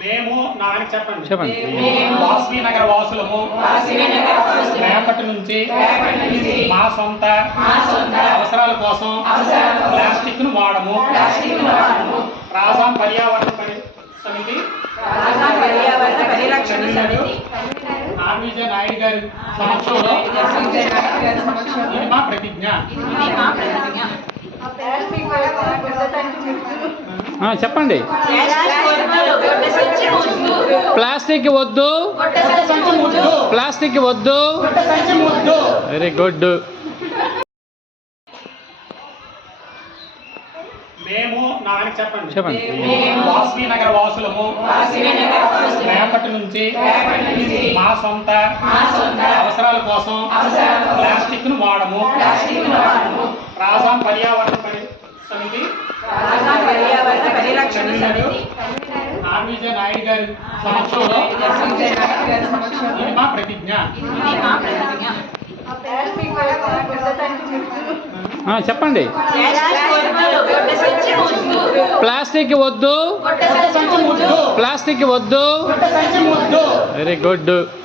మేము నాన్నకి చెప్పండి. చెప్పండి. వాసవి నగర వాసులము. రేపటి నుంచి మా సొంత అవసరాల కోసం ప్లాస్టిక్ను వాడము. రాజాం పర్యావరణ పరి సమితి. ఆర్విజయ నాయుడు గారి సమక్షంలో ఇది మా ప్రతిజ్ఞ. చెప్పండి. ప్లాస్టిక్ వద్దు. ప్లాస్టిక్ వద్దు. వెరీ గుడ్ మేము నాన్నకి చెప్పండి. చెప్పండి. వాసవి నగర వాసులము. రేపటి నుంచి మా సొంత అవసరాల కోసం ప్లాస్టిక్ను వాడము. రాజాం పర్యావరణ పరి సమితి ఆర్విజయ నాయుడు గారి సమక్షంలో ఇది మా ప్రతిజ్ఞ. ఆ, చెప్పండి. ప్లాస్టిక్ వద్దు. ప్లాస్టిక్ వద్దు. Very good.